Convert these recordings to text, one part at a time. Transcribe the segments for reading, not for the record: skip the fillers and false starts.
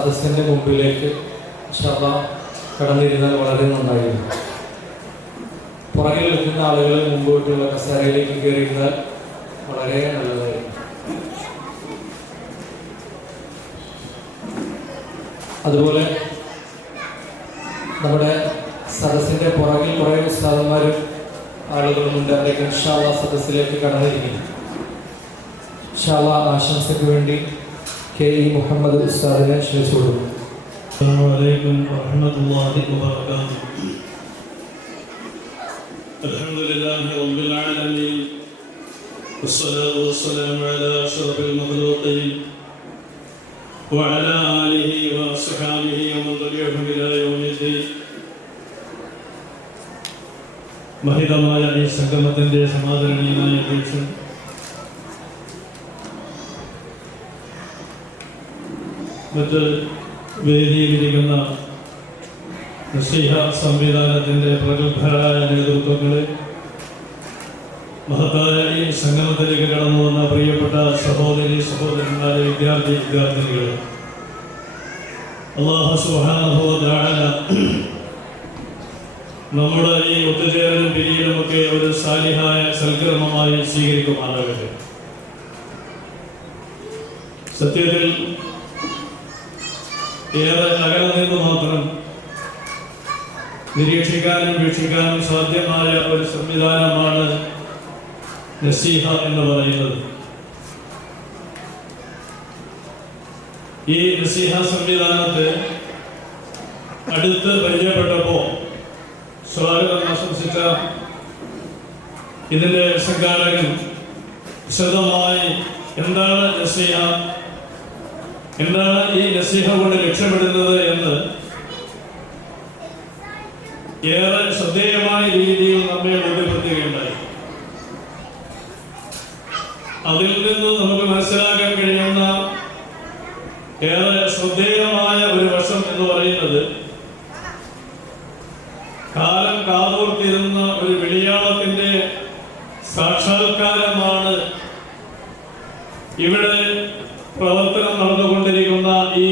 സദസ്സിൻ്റെ മുമ്പിലേക്ക് കടന്നിരുന്നാൽ വളരെ നന്നായിരുന്നു. പുറകിൽ നിൽക്കുന്ന ആളുകൾ മുമ്പോട്ടുള്ള കസേരയിലേക്ക് കയറിയിരുന്നാൽ വളരെ നല്ലതായിരുന്നു. അതുപോലെ നമ്മുടെ സദസ്സിൻ്റെ പുറകിൽ കുറേ ഉസ്താദന്മാരും ആളുകളുമുണ്ട്. അവരൊക്കെ ഇൻഷാ അല്ലാഹ് സദസ്സിലേക്ക് കടന്നിരിക്കും. ഇൻഷാ അല്ലാഹ് ആശംസയ്ക്ക് വേണ്ടി KE മുഹമ്മദ് ഉസ്താദിനെ ക്ഷണിച്ചു കൊടുക്കും. അസ്സലാമു അലൈക്കും വറഹ്മത്തുള്ളാഹി വബറകാതുഹു. അൽഹംദുലില്ലാഹി റബ്ബിൽ ആലമീൻ വസ്സലാത്തു വസ്സലാമു അലാ അഷ്റഫിൽ മഖ്ലൂഖീൻ വഅലാ ആലിഹി വഅസ്ഹാബിഹി വമൻ തബിഅഹും ഇലാ യൗമിദ്ദീൻ. മഹിതമായ ഈ സംഗമത്തിന്റെ സമാദരണീയമായ അധ്യക്ഷൻ മറ്റ് വേദിയിലിരിക്കുന്ന നസീഹ സംവിധാനത്തിൻ്റെ പ്രഗത്ഭരായ നേതൃത്വങ്ങളെ, മഹത്തായ ഈ സംഗമത്തിലേക്ക് കടന്നു വന്ന പ്രിയപ്പെട്ട സഹോദരി സഹോദരന്മാരെ, വിദ്യാർത്ഥിനികളെ, അല്ലാഹു സുബ്ഹാനഹു വ തആല നമ്മുടെ ഈ ഒത്തുചേരലും പിരിയലുമൊക്കെ ഒരു സാലിഹായ സൽക്കർമ്മമായി സ്വീകരിക്കുമാറാകട്ടെ. സത്യത്തിൽ ഏറെ അകലെ നിന്ന് മാത്രം നിരീക്ഷിക്കാനും വീക്ഷിക്കാനും സാധ്യമായ ഒരു സംവിധാനമാണ് നസീഹ എന്ന് പറയുന്നത്. ഈ നസീഹ സംവിധാനത്തെ അടുത്ത് പരിചയപ്പെട്ടപ്പോൾ സ്വാഗതം ആശംസിച്ച ഇതിൻ്റെ സംഘാടകൻ വിശദമായി എന്താണ് നസീഹ, എന്താണ് ഈ നസീഹ കൊണ്ട് ലക്ഷ്യമിടുന്നത് എന്ന് ഏറെ ശ്രദ്ധേയമായ രീതിയിൽ നമ്മെ ബോധ്യപ്പെടുത്തുകയുണ്ടായി. അതിൽ നിന്ന് നമുക്ക് മനസ്സിലാക്കാൻ കഴിയുന്ന ഏറെ ശ്രദ്ധേയമായ ഒരു വശം എന്ന് പറയുന്നത്, കാലം കാതോർത്തിരുന്ന ഒരു വിളിയാളത്തിന്റെ സാക്ഷാത്കാരമാണ് ഇവിടെ പ്രവർത്തനം നടന്നുകൊണ്ടിരിക്കുന്ന ഈ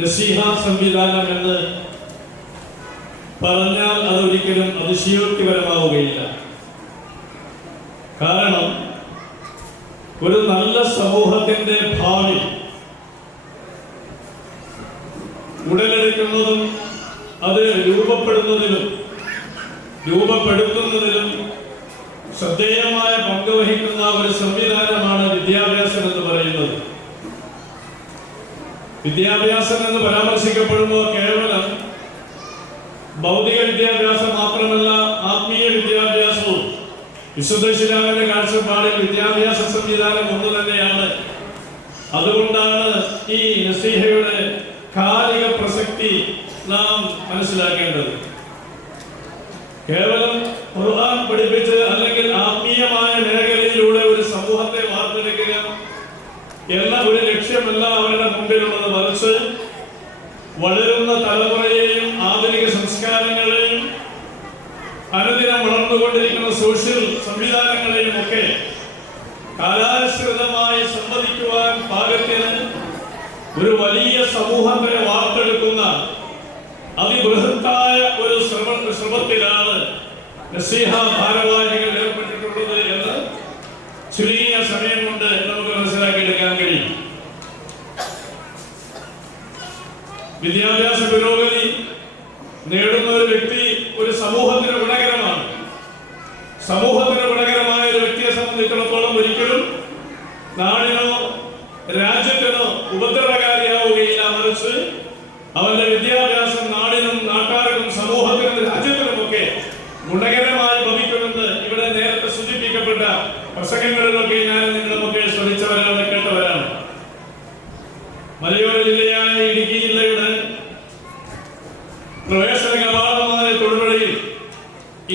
നസീഹ സംവിധാനം എന്ന് പറഞ്ഞാൽ അതൊരിക്കലും അതിശയോക്തിപരമാവുകയില്ല. കാരണം ഒരു നല്ല സമൂഹത്തിന്റെ ഭാവി ഉടലെടുക്കുന്നതും അത് രൂപപ്പെടുത്തുന്നതിലും ശ്രദ്ധേയമായ പങ്ക് വഹിക്കുന്ന ഒരു സംവിധാനമാണ് വിദ്യാഭ്യാസം എന്ന് പറയുന്നത്. വിദ്യാഭ്യാസം എന്ന് പരാമർശിക്കപ്പെടുമ്പോൾ കേവലം ഭൗതിക വിദ്യാഭ്യാസം മാത്രമല്ല, ആത്മീയ വിദ്യാഭ്യാസവും വിശുദ്ധ ഇസ്ലാമിന്റെ കാഴ്ചപ്പാടിൽ വിദ്യാഭ്യാസ സംവിധാനം ഒന്ന് തന്നെയാണ്. അതുകൊണ്ടാണ് ഈ നസീഹയുടെ കാലിക പ്രസക്തി നാം മനസ്സിലാക്കേണ്ടത്. കേവലം ഖുർആൻ പഠിപ്പിച്ച് അല്ലെങ്കിൽ ആത്മീയമായ മേഖലയിലൂടെ ഒരു സമൂഹത്തെ വാർത്തെടുക്കുക എന്ന ഒരു ലക്ഷ്യമല്ല അവരുടെ മുമ്പിലുള്ളത്. മറിച്ച് വളരുന്ന തലമുറയെയും ആധുനിക സംസ്കാരങ്ങളെയും അനുദിനം വളർന്നുകൊണ്ടിരിക്കുന്ന സോഷ്യൽ സംവിധാനങ്ങളെയും ഒക്കെ കാലാനുസൃതമായി സംവദിക്കുവാൻ പാകത്തിന് ഒരു വലിയ സമൂഹത്തെ വാർത്തെടുക്കുന്ന അതിബൃഹത്തായ ഒരു ശ്രമത്തിലാണ് നസീഹ ഭാരവാഹികൾ ഏർപ്പെട്ടിട്ടുള്ളത് എന്ന് ചുരുങ്ങിയ സമയം കൊണ്ട് നമുക്ക് മനസ്സിലാക്കിയെടുക്കാൻ കഴിയും. വിദ്യാഭ്യാസ പുരോഗതി നേടുന്ന ഒരു വ്യക്തി ഒരു സമൂഹത്തിന് ഗുണകരമാണ്. സമൂഹത്തിന് ഗുണകരമായ ഒരു വ്യക്തിയെ സംബന്ധിച്ചിടത്തോളം ഒരിക്കലും നാടിനോ രാജ്യത്തിനോ ഉപദ്രവകാരിയാവുകയില്ല. മറിച്ച് അവന്റെ വിദ്യാഭ്യാസം നാടിനും നാട്ടാർക്കും സമൂഹത്തിനും രാജ്യത്തിനുമൊക്കെ ഗുണകരമായി ഭവിക്കുമെന്ന് ഇവിടെ നേരത്തെ സൂചിപ്പിക്കപ്പെട്ട പ്രസംഗങ്ങളിലൊക്കെ ഞാൻ നിങ്ങളുമൊക്കെ ശ്രമിച്ചവരാണ്, കേട്ടവരാണ്. മലയോര ജില്ലയായ ഇടുക്കി ജില്ലയുടെ പ്രവേശന കവാടമായ തൊടുപുഴയിൽ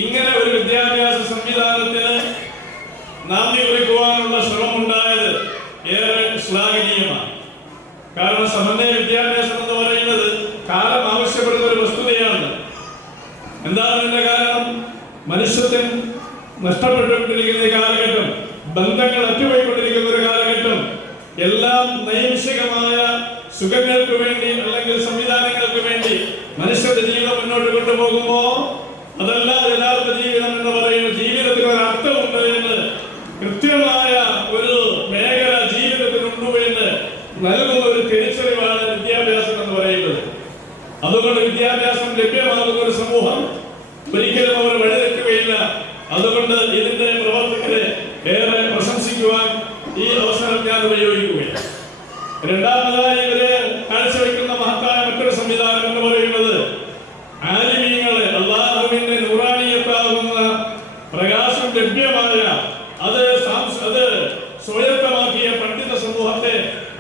ഇങ്ങനെ ഒരു വിദ്യാഭ്യാസ സംവിധാനത്തിന് നാന്ദി കുറിക്കുവാനുള്ള ശ്രമമുണ്ടായത് ഏറെ ശ്ലാഘനീയമാണ്. കാരണം സമന്വയ വിദ്യാഭ്യാസം എന്ന് പറയുന്നത് കാലം ആവശ്യപ്പെടുന്ന ഒരു വസ്തുതയാണ്. എന്താണ് ഇതിന്റെ കാരണം? മനുഷ്യത്വം നഷ്ടപ്പെട്ടുകൊണ്ടിരിക്കുന്ന കാലഘട്ടം, ബന്ധങ്ങൾ അറ്റുപോയിക്കൊണ്ടിരിക്കുന്ന ഒരു കാലഘട്ടം, എല്ലാം നൈമിഷികമായ സുഖങ്ങൾക്ക് വേണ്ടി അല്ലെങ്കിൽ സംവിധാനങ്ങൾക്ക് വേണ്ടി മനുഷ്യന്റെ ജീവിതം മുന്നോട്ട് കൊണ്ടുപോകുമ്പോ അതല്ല യഥാർത്ഥ ജീവിതം എന്ന് പറയുന്ന ജീവിതത്തിന് ഒരു അർത്ഥമുണ്ട് എന്ന് കൃത്യമായ ഒരു മേഖല ജീവിതത്തിനുണ്ടു എന്ന് നൽകുന്ന ഒരു തിരിച്ചറിവാണ് വിദ്യാഭ്യാസം എന്ന് പറയുന്നത്. അതുകൊണ്ട് വിദ്യാഭ്യാസം ലഭ്യമാകുന്ന ഒരു സമൂഹം ഒരിക്കലും അവർ വഴിതെറ്റുകയില്ല. അതുകൊണ്ട് ഇതിന്റെ പ്രവർത്തകരെ ഏറെ പ്രശംസിക്കുവാൻ ഈ അവസരം ഞാൻ ഉപയോഗിക്കുകയാണ്. രണ്ടാമതായി ഇവര് കാഴ്ചവെക്കുന്ന മഹത്തായ മറ്റൊരു സംവിധാനം എന്ന് പറയുന്നത് ആലിമീങ്ങളെ അല്ലാഹുവിന്റെ നൂറാനിയത്താകുന്ന പ്രകാശം ലഭ്യമായ അത് സ്വായത്തമാക്കിയ പണ്ഡിത സമൂഹത്തെ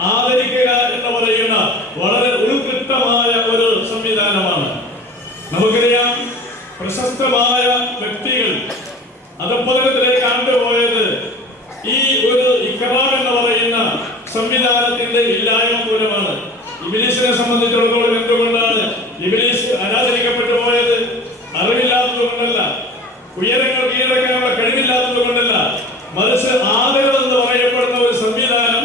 ആദരിക്കുക എന്ന് പറയുന്ന വളരെ ഉത്കൃഷ്ടമായ ഒരു സംവിധാനമാണ്. നമുക്കറിയാം പ്രശസ്തമായ വ്യക്തികൾ അധപ്പതനത്തിലേക്ക് കണ്ടുപോയത് ഈ ഒരു ഇക്റാം എന്ന് പറയുന്ന സംവിധാനത്തിന്റെ ഇല്ലായ്മ മൂലമാണ്. ഇബ്ലീസിനെ സംബന്ധിച്ചിടത്തോളം എന്തുകൊണ്ടാണ് ഇബ്ലീസ് ആരാധരിക്കപ്പെട്ടു പോയത്? അറിവില്ലാത്തത് കൊണ്ടല്ല, ഉയരങ്ങൾ കീഴടക്കാനുള്ള കഴിവില്ലാത്തത് കൊണ്ടല്ല, മറിച്ച് ആദരവ് എന്ന് പറയപ്പെടുന്ന ഒരു സംവിധാനം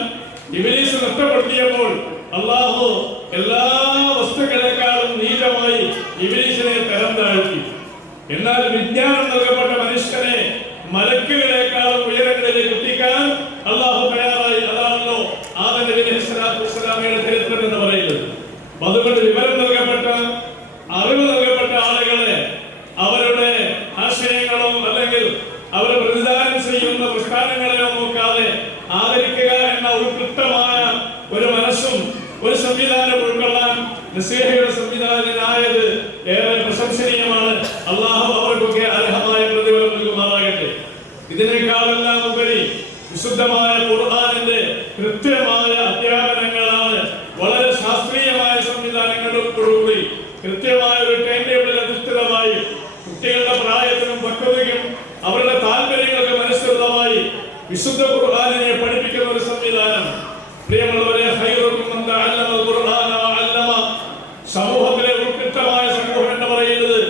ഇബ്ലീസ് നഷ്ടപ്പെടുത്തിയപ്പോൾ അല്ലാഹു എല്ലാ വസ്തുക്കളെക്കാളും നീചമായി ഇബ്ലീസിനെ തരം താഴ്ത്തി. എന്നാൽ വിജ്ഞാനം നൽകപ്പെട്ട മനുഷ്യനെ മലക്കുകളെക്കാളും ഉയരങ്ങളിലേക്ക് എത്തിക്കാൻ അല്ലാഹു തയ്യാറായി. അതാണല്ലോ ആദം നബി അലൈഹിസ്സലാത്തു വസ്സലാമയുടെ ചരിത്രം എന്ന് പറയുന്നത്. അതുകൊണ്ട് വിവരം നൽകപ്പെട്ട, അറിവ് നൽകപ്പെട്ട ആളുകളെ അവരുടെ ആശയങ്ങളും അല്ലെങ്കിൽ അവർ പ്രതിദാനം ചെയ്യുന്ന പ്രസ്ഥാനങ്ങളെയോ നോക്കാതെ ആദരിക്കുക എന്ന ഉത്കൃഷ്ടമായ ഒരു മനസ്സും ഒരു സംവിധാനം ഉൾക്കൊള്ളാൻ നസീഹയുടെ സംവിധാനത്തിനായത് ഏറെ പ്രശംസനീയമാണ്. അല്ലാഹു അവർക്കൊക്കെ അർഹമായ പ്രതിഫലം നൽകുമാറാകട്ടെ. ഇതിനേക്കാളെല്ലാം ഉപരി വിശുദ്ധമായ ഖുർആനിന്റെ കൃത്യമായ അധ്യാപനങ്ങളാണ്. വളരെ ശാസ്ത്രീയമായ സംവിധാനങ്ങളോടുകൂടി കൃത്യമായ ഒരു ടൈം ടേബിളിൽ അധിഷ്ഠിതമായി കുട്ടികളുടെ പ്രായത്തിനും പക്വതയ്ക്കും അവരുടെ താല്പര്യങ്ങൾക്ക് അനുസൃതമായി വിശുദ്ധ ഖുർആനിനെ പഠിപ്പിക്കുന്ന ഒരു സംവിധാനം. പ്രിയമുള്ളവരെ, ഖൈറുക്കും മൻ തഅല്ലമൽ ഖുർആന വഅല്ലമ, സമൂഹത്തിലെ ഉത്കൃഷ്ടമായ സമൂഹം എന്ന് പറയുന്നത്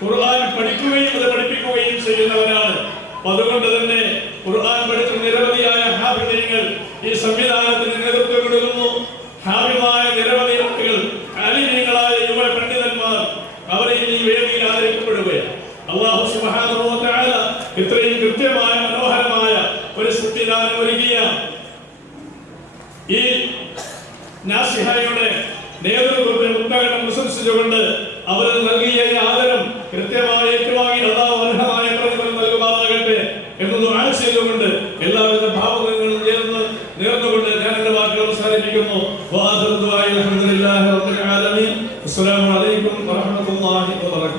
ഖുർആൻ പഠിക്കുകയും അത് പഠിപ്പിക്കുകയും ചെയ്യുന്നവരാണ്. അതുകൊണ്ട് തന്നെ ഖുർആൻ പഠിച്ച നിരവധിയായ ഹാഫിദീങ്ങൾ ഈ സംവിധാനത്തിന് നേതൃത്വം കൊടുക്കുന്നു. ഹാഫിദായ നിരവധി കുട്ടികൾ, ആലിമീങ്ങളായ യുവ പണ്ഡിതന്മാർ അവരെ ഈ വേദിയിൽ ആദരിക്കപ്പെടുകയാണ്. അല്ലാഹു സുബ്ഹാനഹു വ തആല ഇത്രയും കൃത്യമായ മനോഹരമായ ഒരു സംവിധാനം ഒരുക്കിയ ഈ നാസിഹയുടെ നേതൃത്വത്തെ ഉദ്ഘാടനം പ്രശംസിച്ചുകൊണ്ട് അവർ നൽകിയ ഈ ആദരം കൃത്യമായി ഏറ്റുവാങ്ങി അല്ലാഹു അർഹമായ പ്രതിഫലം നൽകുമാറാകട്ടെ എന്ന് ദുആ ചെയ്തുകൊണ്ട് എല്ലാവിധ ഭാവങ്ങളും നേർന്നുകൊണ്ട് ഞാൻ എന്റെ വാക്കുകൾ അവസാനിപ്പിക്കുന്നു. വആഖിറു ദുആഇ അൽഹംദുലില്ലാഹി റബ്ബിൽ ആലമീൻ. അസ്സലാമു അലൈക്കും വറഹ്മത്തുള്ളാഹി വബറകാതുഹു.